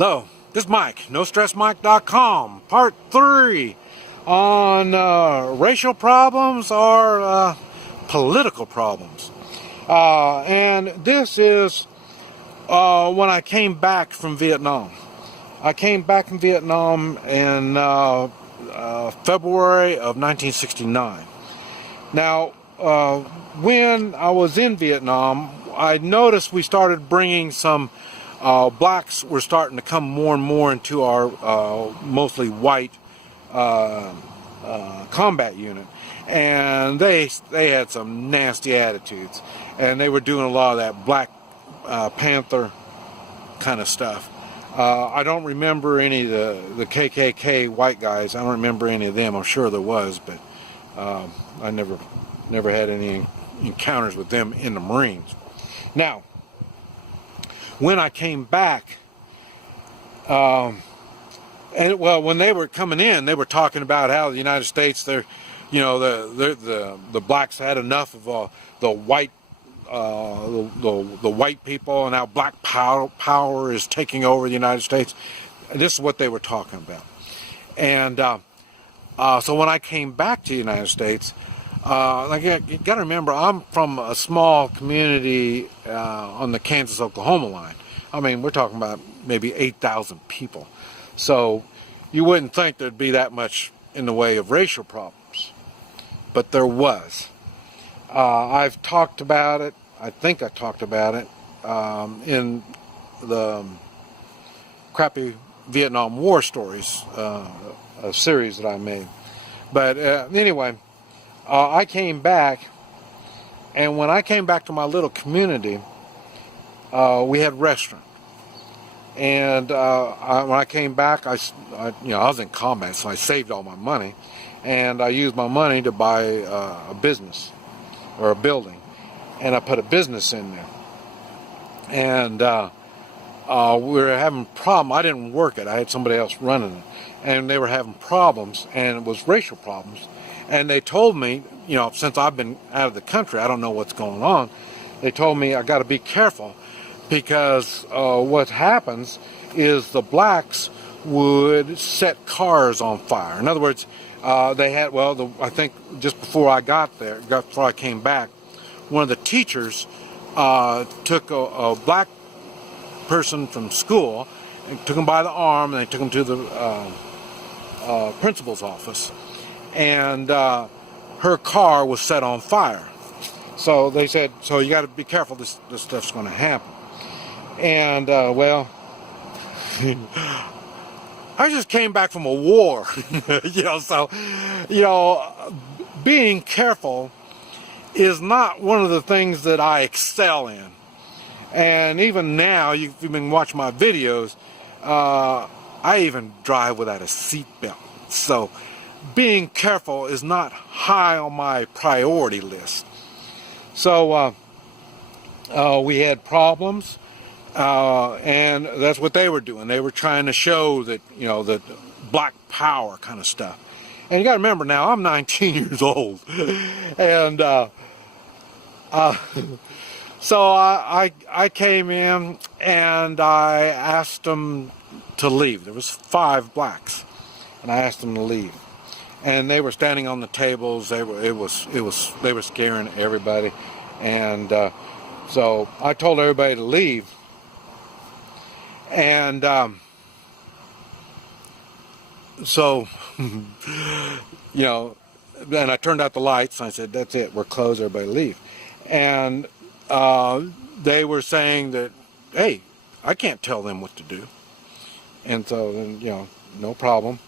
Hello, this is Mike, NoStressMike.com, part 3 on racial problems or political problems. And this is when I came back from Vietnam. I came back from Vietnam in February of 1969. Now, when I was in Vietnam, I noticed we started bringing some blacks were starting to come more and more into our mostly white combat unit, and they had some nasty attitudes, and they were doing a lot of that Black Panther kind of stuff. I don't remember any of the KKK white guys. I don't remember any of them. I'm sure there was, but I never had any encounters with them in the Marines. Now, when I came back, when they were coming in, they were talking about how the United States, the blacks had enough of the white people, and now black power is taking over the United States. This is what they were talking about. And so when I came back to the United States, you got to remember, I'm from a small community on the Kansas-Oklahoma line. I mean, we're talking about maybe 8,000 people. So you wouldn't think there'd be that much in the way of racial problems. But there was. I've talked about it. I think I talked about it in the Crappy Vietnam War Stories, a series that I made. But anyway, I came back, and when I came back to my little community, we had a restaurant. And when I came back, I was in combat, so I saved all my money, and I used my money to buy a business or a building, and I put a business in there. And we were having a problem. I didn't work it. I had somebody else running it, and they were having problems, and it was racial problems. And they told me, since I've been out of the country, I don't know what's going on. They told me I got to be careful, because what happens is the blacks would set cars on fire. In other words, they had, I think just before I before I came back, one of the teachers took a black person from school and took him by the arm, and they took him to the principal's office. And her car was set on fire. So they said, so you got to be careful, this stuff's going to happen. And I just came back from a war. Being careful is not one of the things that I excel in. And even now, if you've been watching my videos, I even drive without a seatbelt. So being careful is not high on my priority list. So we had problems, and that's what they were doing. They were trying to show that, that black power kind of stuff. And you got to remember, now I'm 19 years old, and so I came in and I asked them to leave. There was 5 blacks, and I asked them to leave. And they were standing on the tables. They were scaring everybody, and so I told everybody to leave. And so and I turned out the lights. And I said, "That's it. We're closed. Everybody leave." And they were saying that, "Hey, I can't tell them what to do." And so, no problem.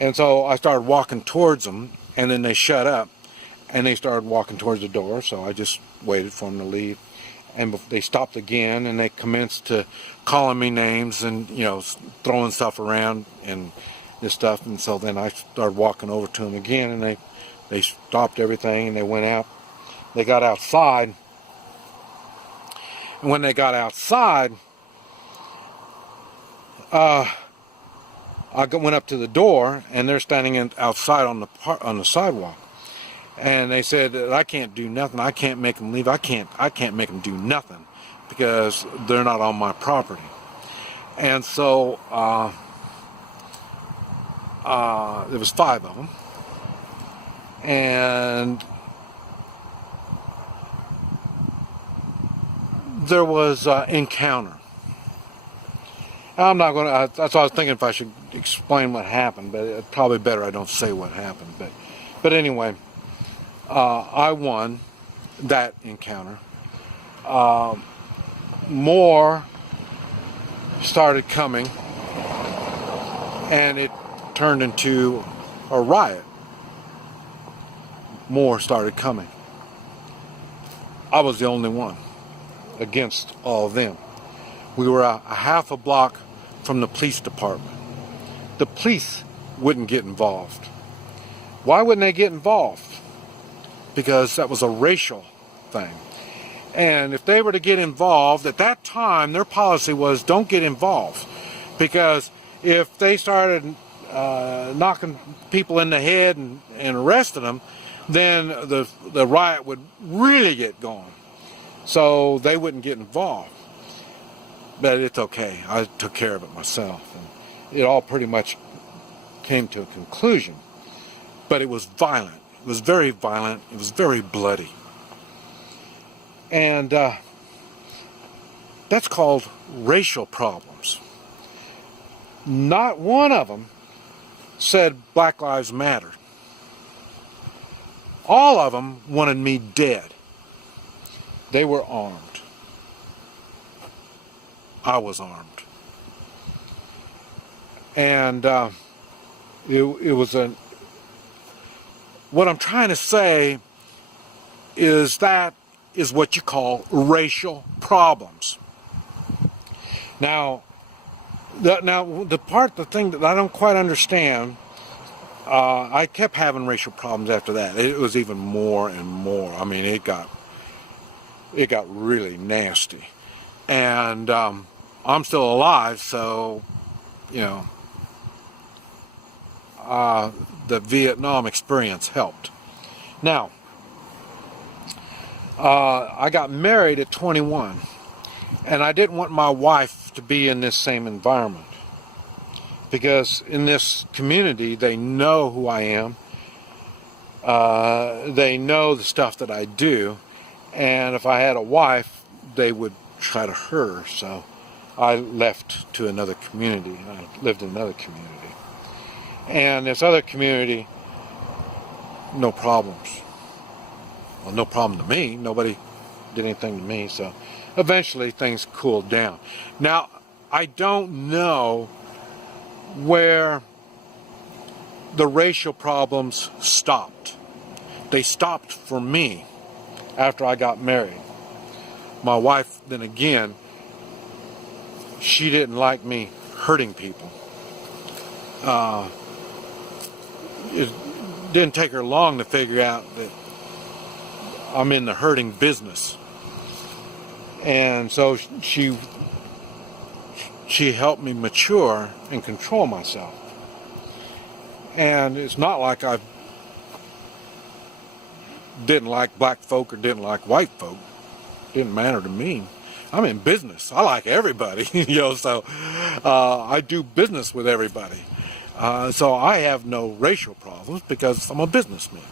And so I started walking towards them, and then they shut up, and they started walking towards the door, so I just waited for them to leave. And they stopped again, and they commenced to calling me names and, throwing stuff around and this stuff. And so then I started walking over to them again, and they stopped everything, and they went out. They got outside, and when they got outside, I went up to the door, and they're standing outside on the sidewalk, and they said, "I can't do nothing. I can't make them leave. I can't make them do nothing because they're not on my property." And so there was 5 of them, and there was encounter. I'm not going to, that's why I was thinking if I should explain what happened, but it's probably better I don't say what happened. But anyway, I won that encounter. More started coming, and it turned into a riot. More started coming. I was the only one against all of them. We were a half a block from the police department. The police wouldn't get involved. Why wouldn't they get involved? Because that was a racial thing. And if they were to get involved, at that time, their policy was don't get involved. Because if they started knocking people in the head and arresting them, then the riot would really get going. So they wouldn't get involved. But it's okay. I took care of it myself. And it all pretty much came to a conclusion. But it was violent. It was very violent. It was very bloody. And that's called racial problems. Not one of them said Black Lives Matter. All of them wanted me dead. They were armed. I was armed. And it was a... What I'm trying to say is that is what you call racial problems. Now, the thing that I don't quite understand, I kept having racial problems after that. It was even more and more. I mean, it got really nasty. And I'm still alive, so, you know, the Vietnam experience helped. Now, I got married at 21, and I didn't want my wife to be in this same environment, because in this community they know who I am, they know the stuff that I do, and if I had a wife they would try to hurt her. So I left to another community. I lived in another community, and this other community, no problems. Well, no problem to me. Nobody did anything to me. So eventually things cooled down. Now, I don't know where the racial problems stopped. They stopped for me after I got married. My wife, then again, she didn't like me hurting people. It didn't take her long to figure out that I'm in the hurting business. And so she helped me mature and control myself. And it's not like I didn't like black folk or didn't like white folk. It didn't matter to me. I'm in business. I like everybody, you know, so I do business with everybody. So I have no racial problems because I'm a businessman.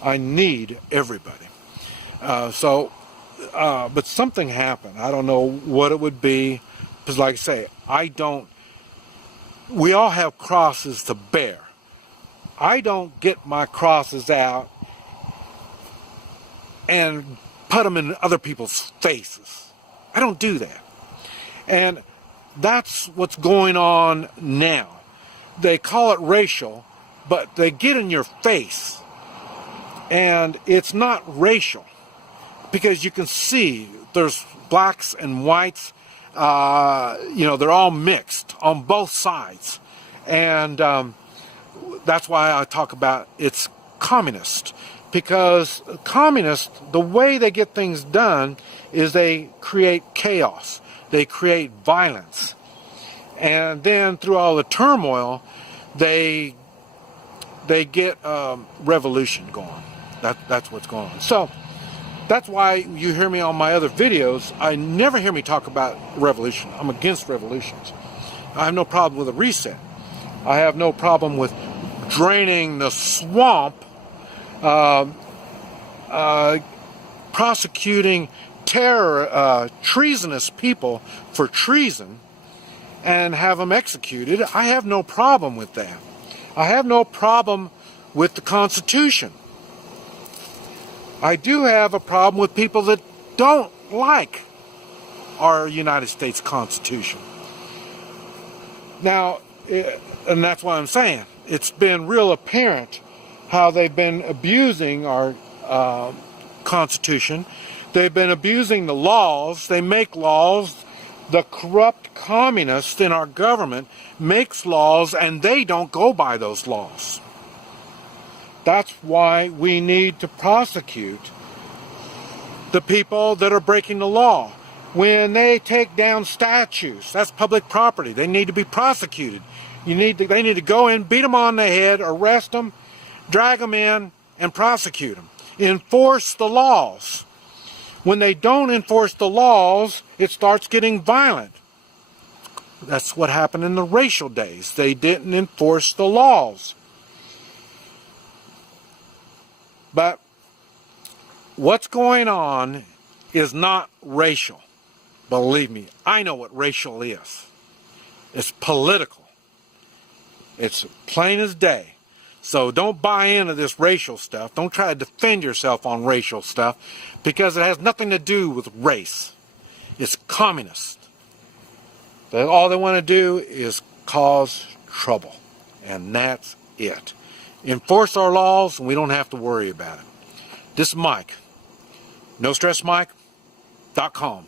I need everybody. But something happened. I don't know what it would be. Because like I say, we all have crosses to bear. I don't get my crosses out and put them in other people's faces. I don't do that. And that's what's going on now. They call it racial, but they get in your face. And it's not racial, because you can see there's blacks and whites, you know, they're all mixed on both sides. And that's why I talk about it's communist, because communists, the way they get things done is they create chaos, they create violence, and then through all the turmoil they get revolution going. That's what's going on. So That's why you hear me on my other videos. I never hear me talk about revolution. I'm against revolutions. I have no problem with a reset. I have no problem with draining the swamp, prosecuting treasonous people for treason and have them executed. I have no problem with that. I have no problem with the Constitution. I do have a problem with people that don't like our United States Constitution. Now, and that's why I'm saying it's been real apparent how they've been abusing our Constitution. They've been abusing the laws. They make laws. The corrupt communists in our government makes laws, and they don't go by those laws. That's why we need to prosecute the people that are breaking the law. When they take down statues, that's public property. They need to be prosecuted. They need to go in, beat them on the head, arrest them, drag them in, and prosecute them. Enforce the laws. When they don't enforce the laws, it starts getting violent. That's what happened in the racial days. They didn't enforce the laws. But what's going on is not racial. Believe me, I know what racial is. It's political. It's plain as day. So don't buy into this racial stuff. Don't try to defend yourself on racial stuff, because it has nothing to do with race. It's communist. All they want to do is cause trouble. And that's it. Enforce our laws and we don't have to worry about it. This is Mike. NoStressMike.com.